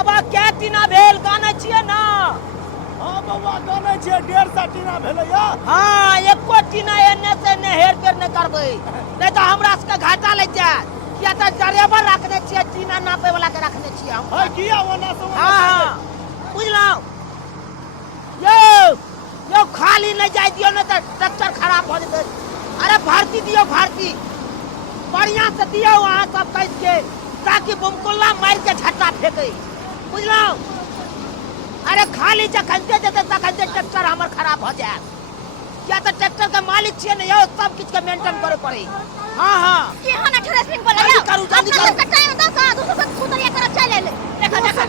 बाबा क्या टीना भेल गाना छिए ना। हां बउआ गाना छिए 150 टीना भेलैया। हां एको टीना एने से ने हेर फेर न करबै नहीं तो हमरा सबके घाटा लग जाए। किया त ड्राइवर रखने छिए टीना नापे वाला के रखने छिए हम। हां किया ओना से हां बुझलौ यो खाली नहीं जाय दियो न त ट्रैक्टर खराब भ जेतै। अरे भारती दियो भारती बढ़िया से दियो वहां सब कह के ताकि बमकोल्ला मार के झट्टा फेंके बुझलौ। अरे खाली जखन दे देते तखन दे ट्रैक्टर हमर खराब हो जाए। क्या तो ट्रैक्टर के मालिक छिए न यो सब कुछ के मेंटेन करे पड़े। हां हां की हना ट्रेसिंग बोला जल्दी करू जल्दी करू का टाइम 10 आ दूसरा से खुदरिया कर चले ले देखा देखा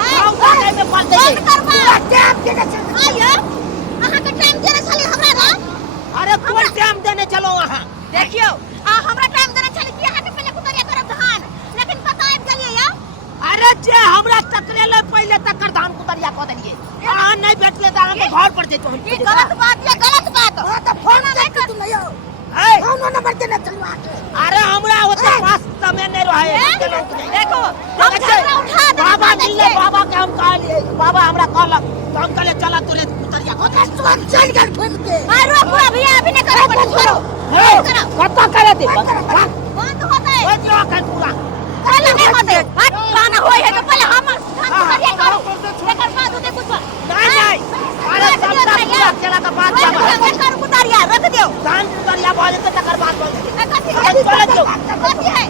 हां टाइम में पाल दे पूरा टाइम के चल आयो अहां के टाइम देने चले हमरा ना। अरे कोन टाइम देने चलो वहां देखियो आ हमरा टाइम देने चले कि अहां के पहले खुदरिया करब धान लेकिन बताए गलिए या। अरे जे हमरा टकरेले पहले तकर धान कुतरिया क देलिए। अहां नहीं बैठले त अहां के घर पर जइतो। ई गलत बात ये गलत बात। हां त फोन नहीं कर तू नहीं हो ए फोन नंबर देने चलवा के। अरे हमरा होते पास समय नहीं रहे। देखो हम झगड़ा उठा दे बाबा मिलले बाबा के हम कह लिए बाबा हमरा कहलक तो हम कहले चला तोरे कुतरिया क दे। तुम चल गल घूम के मारो पूरा भैया अभी नहीं करे बट छोड़ो कत करे दे बंद होता है हो जो कर पूरा पहले नहीं होते हट गाना होई है तो पहले हम धान कुतरिया करो लेकर बाद उते कुछ नहीं अरे सब पूरा केला का बात कर कुतरिया रख दियो धान कुतरिया बोले तो तकर बात बोल दे। कथि है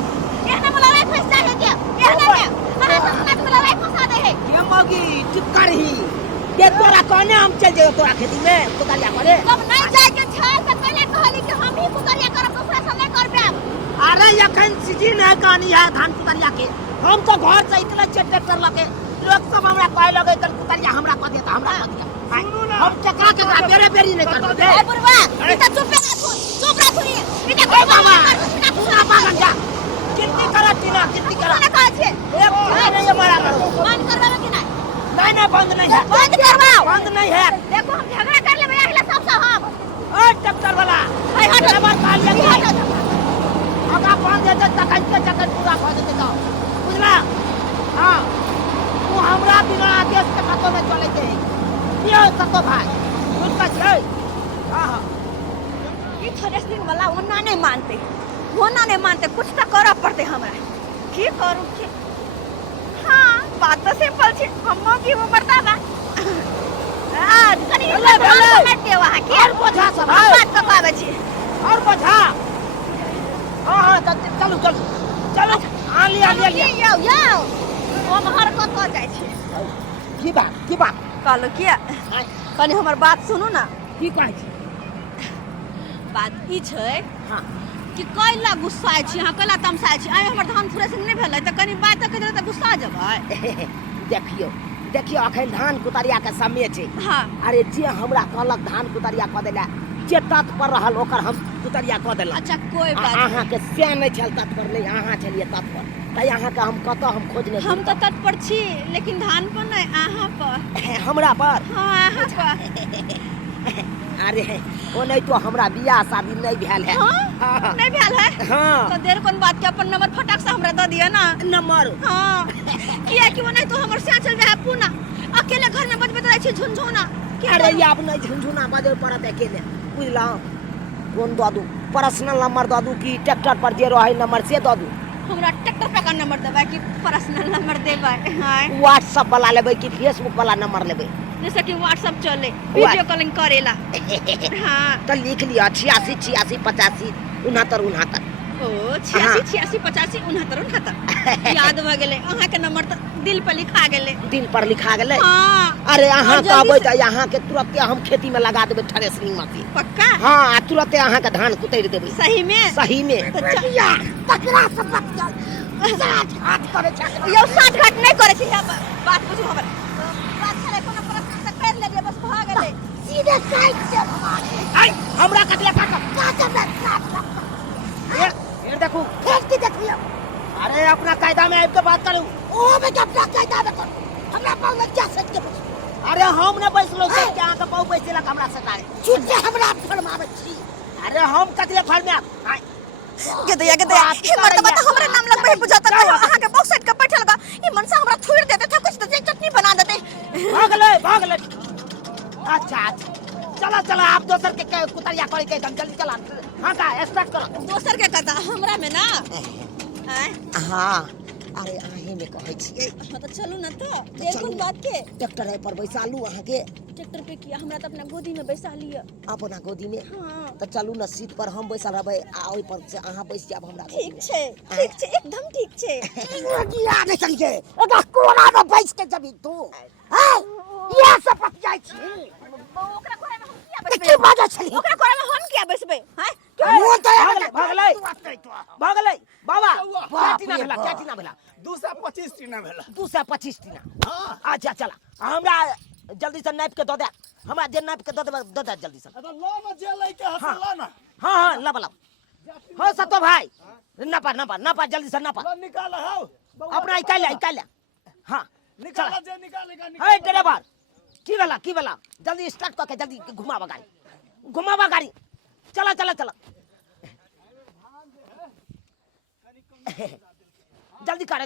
एहने बुलावे फंसा है क्या एहने में अरे सब बुलावे फंसा दे है ये मौगी चुप कर ही ये तोरा कहने हम चल जाओ तोरा खेती में कुतरिया करे। तब नहीं जाए के छ से पहले कहली कि हम ही कुतरिया करब दूसरा से नहीं करबे। अरे यखन सीजन है कहानी है धान कुतरिया के हम तो घर से इतना ट्रैक्टर लगे लोग सब हमरा कहे लगे तन कुतरिया हमरा क देता हमरा क दिया हम चकरा चकरा बेरे बेरी नहीं कर दे। ए बुरवा इता चुप रह सुनी इता ए बाबा पूरा पागल जा कितनी करा टीना कितनी करा ना कह छे एक नहीं ये मारा करो बंद करवावे कि नहीं नहीं बंद नहीं है बंद करवाओ बंद नहीं है। देखो हम झगड़ा कर लेबे अगला सबसे हम ओ ट्रैक्टर वाला भाई हट नंबर काल लेंगे अगा पांच दे तकन के चक्कर पूरा कर देते तो बुझला। हां तू हमरा बिना आदेश के कतो में चले के ये कतो भाई उनका छै। हां ये थ्रेसिंग वाला ओना नहीं मानते कुछ तो करब पड़ते हमरा की करू की। हां बात तो सिंपल छै हमो की वो बता ना आज कनी लट दे वहां के और बोझा सब बात कबावे छी और बोझा। हां चलो चलो चलो आ लिया यो वो हर को जाय छी की बात कहलो किया कनी हमर बात सुनू ना। की कहै छी बात ई छै हां कि कैला गुस्सा छी हां कैला तमसा छी आइ हमर धान थ्रेसिंग नहीं भेलै त कनी बात कह देले त गुस्सा जबै। देखियो अखन धान कुतरिया के समय छै। हां अरे जे हमरा कहलक धान कुतरिया क देला जे तत्पर रहल ओकर हम कुतरिया क देला। अच्छा कोई बात अहाँ के से नहीं छल तत्पर नहीं अहाँ छलिए तत्पर तै अहाँ के हम कत हम खोजने हम तो तत्पर छी लेकिन धान पर नहीं अहाँ पर हमरा पर। हां अहाँ पर अरे ओ नहीं तो हमरा बियाह शादी नहीं भेल है। हां नहीं भेल है। हां तो देर कोन बात के अपन नंबर फटाक से हमरा द दिया ना नंबर। हां किया कि वो नहीं तो हमर से चल जाए पुना अकेले घर में बजबत रहे छी झुनझुना। अरे ये आप नहीं झुनझुना बजे पड़त अकेले बुझला। कौन दू पर्सनल नंबर दू कि ट्रैक्टर पर जे रहे नंबर से दू हमरा ट्रैक्टर पे का नंबर देबा कि पर्सनल नंबर देबा। हां व्हाट्सएप वाला लेबे कि फेसबुक वाला नंबर लेबे जैसे कि व्हाट्सएप चले वीडियो कॉलिंग करेला। हां तो लिख लिया 86 86 85 69 69 ओ 86 86 85 69 69 याद भ गेले अहाँ के नंबर त दिल पर लिखा गेले दिल पर लिखा गेले। हां अरे अहाँ कहबै त अहाँ के तुरंत हम खेती में लगा देबे थ्रेसिंग मशीन पक्का। हां तुरंत अहाँ के धान कुतैर देबे सही में तकरा सब बात कर साथ हाथ करे छ यो साथ घाट नहीं करे छी बात बुझू हमरा बात करे कोनो प्रश्न से कर ले बस भ गेले सीधे साइड से आई हमरा कतले काट ये देखो खेती देखियो। अरे अपना कायदा में आके बात करू ओ में अपना कायदा में कर हमरा पाऊ में क्या सच के अरे हम न बैसलो से क्या के पाऊ बैसलक हमरा सरकार छूट से हमरा फरमावे छी। अरे हम कतले फरमाए के दया हिम्मत बता हमरा नाम लग पे बुझाता अहाँ के बॉक्स साइड के बैठल का ई मनसा भाग ले। अच्छा अच्छा चला चला आप दोसर के कुतरिया करे के जल्दी चला। हाँ का स्टार्ट करो। दोसर के कथा हमरा में ना आय हाँ अरे आहे में कहै छियै। हाँ तो चलू ना तो देखो बात के ट्रैक्टर है पर बैसालू अहाँ के ट्रैक्टर पे किया हमरा तो अपना गोदी में बैसा लिया। अपना गोदी में हाँ तो चलू ना सीट पर हम बैसल रहबै आ ओइ पर से अहाँ बैस जाब हमरा गोदी ठीक में। छे एकदम ठीक छे। किया नहीं चल के एदा कोना में बैस के जबी तू हां ये सब पतियाई छी। ओकरा कोरे में हम किया ते बैसबे? की बात छली ओकरा कोरे में हम किया बैसबे? हैं वो तो भागले बाबा कैटिना भेला 225 टीना भेला। 225 टीना। हाँ अच्छा चला हमरा जल्दी से नाप के दो दे। हमरा जे नाप के दो दे जल्दी से। अब लो न जे लइके हसला ना। हाँ हाँ लब हो सतो भाई नापा जल्दी से नापा। लो निकाल हाउ अपना निकाल हाँ निकाल जे निकालेगा हे ड्राइवर की वाला जल्दी स्टार्ट करके जल्दी घुमावा गाड़ी चला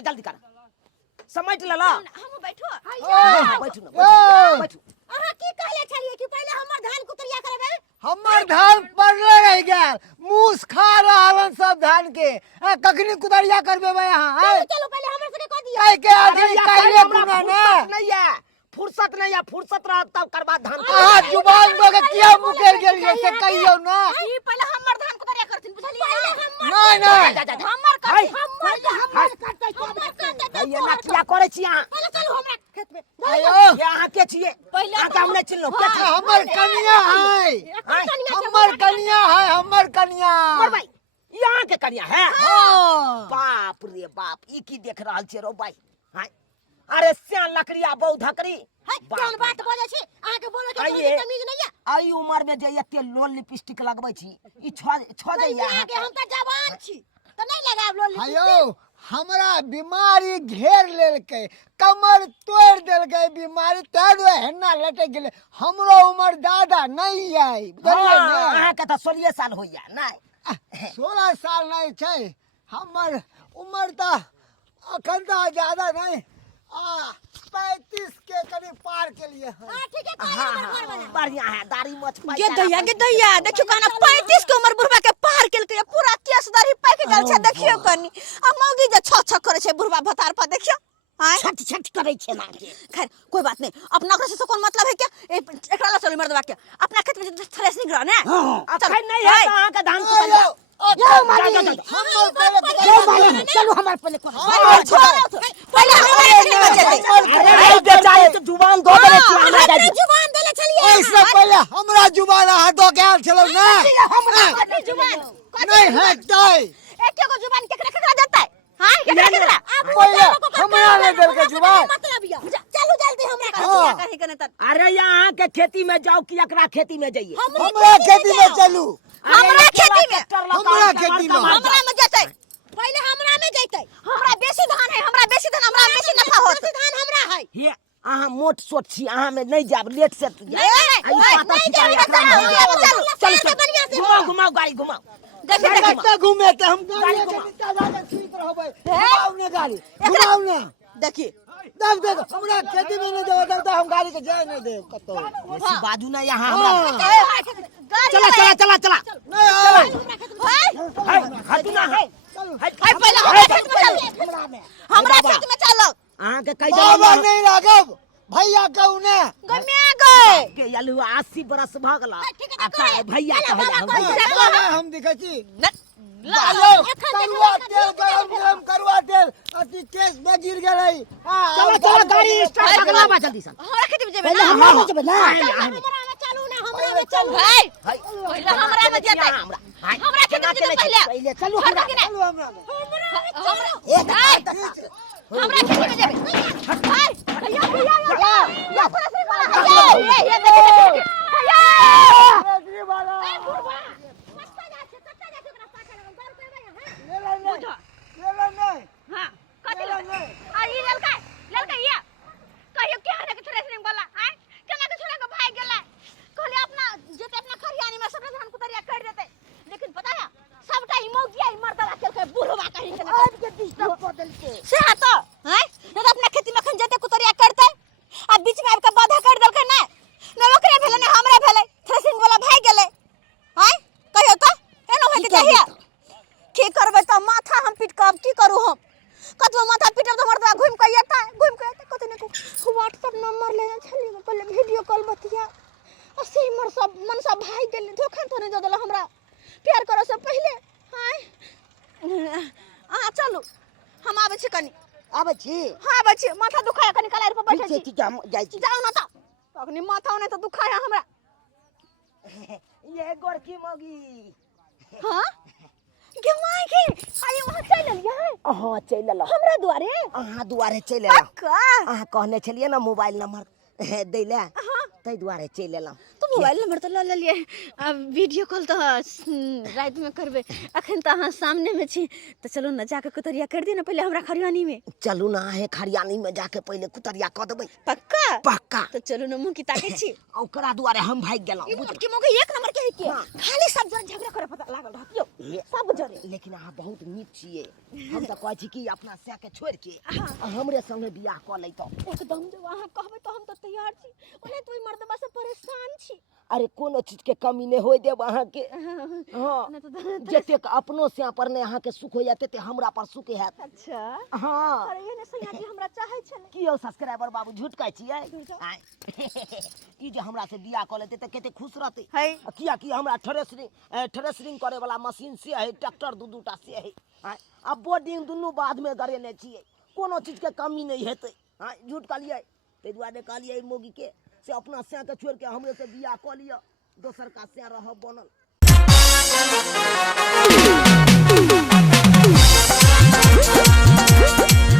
जल्दी कर समझ ले ला। हम बैठो बैठू ना बैठू। अहाँ की कहले छलिए कि पहले हमर धान कुतरिया करबे? हमर धान पड़ले रह गेल मूस खा रहलन सब धान के कखनी कुदरिया करबे बे यहां चलो पहले हमर से कह दिया। के आदमी काइले गुना ना फुर्सत नहीं है फुर्सत रह तब करबा धान। आ जुबान दो के किया मुकेर गेल से कहियो ना ई पहले हमर धान कुतरिया करथिन बुझलिए? नहीं हमर करते ये ना किया करे छी अहाँ। पहले चलो हमरा खेत में। आयो ये अहाँ के छिए पहले अहाँ काम नहीं चिल्लो के छी? हमर कन्या है हमर कन्या मर भाई यहाँ के कन्या है। हां बाप रे बाप ई की देख रहल छे रो भाई। हाय अरे सियान लकड़िया बहु धकरी कोन बात बोले छी? अहाँ के बोले के आइए। तमीज नहीं है। आई उम्र में जे एते लोल लिपस्टिक लगबै छी ई छ जाइए अहाँ के हम त जवान छी त नहीं लगाब लोली। आयो हमरा बीमारी घेर लेलकै कमर तोड़ देलकै बीमारी तोड़ हेन्ना लटक गेलै हमरो उम्र दादा नहीं आई बुझलिए ना अहाँ के त 16 साल होइया नहीं 16 साल नहीं छै हमर उम्र त अखन त ज्यादा नहीं 35 के करीब पार के लिए है। हां ठीक है हाँ हाँ बढ़िया है दाढ़ी मोछ गे दैया देखियो कहना 35 के उम्र बुढ़वा के पार केल के पूरा केस दाढ़ी पाक गेल छै देखियो कनी आ मौगी जे छ करे छै बुढ़वा भतार पर देखियो। हां छट करे छे ना के खैर कोई बात नहीं अपना ओकरा से कोन मतलब है क्या? एकरा ला चलो मर्दवा के अपना खेत में थ्रेस निकरा ना अच्छा नहीं है तो अहाँ के धान कुतरिया चलो हमारे पहले पहले अरे बेचारे तो जुबान दो दे छी हमरा जाई जुबान देले छलिए। इससे पहले हमरा जुबान हाथों के आल चलो ना हमरा जुबान नहीं है ताई एके गो जुबान केकरा देता है? हां केकरा पहले हमरा ले देल के जुबान मतलब या चलो जल्दी हमरा कहे कने त अरे यहाँ के खेती में जाओ कि एकरा खेती में जाइए। हमरा खेती में चलू हमरा खेती में हमरा खेती में हमरा में जतै पहले हमरा में जतै हमरा बेसी धान है हमरा बेसी नफा होत धान हमरा है। ये अहाँ मोट सोट छी अहाँ में नहीं जाब लेट से नहीं घुमाओ गाड़ी घुमाओ देखिए घूमे के हम गाड़ी के नीचे जाके सुत रहबै घुमाओ ने गाड़ी घुमाओ ना देखिए देख हमरा खेती में नहीं देव तब तो हम गाड़ी के जाए नहीं देव कतो ऐसी बाजू ना यहाँ चला चला नहीं हटू ना है पहले हमरा खेत में चलो अहाँ के कई बाबा नहीं राघव भैया कहू ने गमे गए के यालू 80 बरस भ गेला ठीक है भैया हम दिखै छी करुआ तेल गरम करुआ तेल अति तेज में गिर गेलै चलो गाड़ी स्टार्ट करवा जल्दी से हमरा खेत में जेबे पहले हमरा में जेबे ना हमरा में चलू ना हमरा में चल भाई पहले हमरा में जेतै हमरा खेत में जेतै पहले चलो हमरा चलू हमरा हमरा खेत में जेबे भाई या पूरा से वाला ये देखिए रेडी वाला मस्त जा छै कत्ता जा छै ओकरा पाछा लगन दर पेबे है ले नहीं हां कथि ले आ ई ललका ये कहियो के हने के थ्रेसरिंग वाला हैं केना के छोरा के भाग गेलै कहले अपना जेते अपना खरियानी में सब धान कुतरिया कर देते लेकिन पता है सबटा ई मौगिया ई मर्दवा केलकै बुढ़वा कहि के आज के डिस्टर्ब कर देलकै से तो हैं तो अपना खेती में खन जेते कुतरिया करते आ बीच में आब के बाधा कर देलकै घूम के आता कते ने को व्हाट्सएप नंबर लेना छली पहले वीडियो कॉल बतिया असी मर सब मन सब भाई गेल धोखा तो नहीं दला हमरा प्यार करो से पहले हाय आ चलो हम आबै छी कनी आबै छी हां आबै छी माथा दुखाय कनी कलार पर बैठे छी ठीक हम जाई छी जाओ ना त अखनी माथा ने तो दुखाय हमरा ये गोरकी मगी हां गेवाई के आये वहां चल लिया हां चल ल हमरा द्वारे अहाँ दुआरे चल ल का अहाँ कहने छलिए ना मोबाइल नंबर दै ले तै दुआरे चल एलौ तो मोबाइल नंबर तो ले लिए वीडियो कॉल तो रात में करबे अखन तो अहाँ सामने में छी तो चलो ना जाके कुतरिया कर दी ना पहले हमरा खरियानी में चलू ना है खरियानी में जाके पहले कुतरिया क देबै पक्का पक्का तो चलो ना मुंह की ताके छी ओकरा दुआरे हम भाग गेलौ ई मोटकी मोके एक नंबर के है के खाली सब जन झगड़ा करे पता लागल रहतियो सब जने लेकिन अहाँ बहुत नीक छिए हम तो कहै छी कि अपना से के छोड़ के हमरे संगे बियाह क लैतो एकदम जो अहाँ कहबे तो हम तो तैयार छी ओने तू मर्दबा से परेशान छी अरे कोनो चीज के कमी नहीं होय देब अहाँ के हां जते अपनो से पर ने अहाँ के सुख हो जाते ते हमरा पर सुख हैत अच्छा हां अरे ये ने सैया जी हमरा चाहै छले की हो सब्सक्राइबर बाबू झूठ कहै छियै ई जे हमरा से बियाह क लेते त कते खुश रहते है किया कि हमरा थ्रेसरिंग करे वाला मशीन से है ट्रैक्टर दू-दूटा से है अब बोर्डिंग दुनू बाद में गरेने छियै कोनो चीज के कमी नहीं हेतै हां झूठ कहलियै ते दुआरे कहलियै मोगी के से अपना से के छोड़ के हमरे से बियाह क लिया दोसर का से रह बनल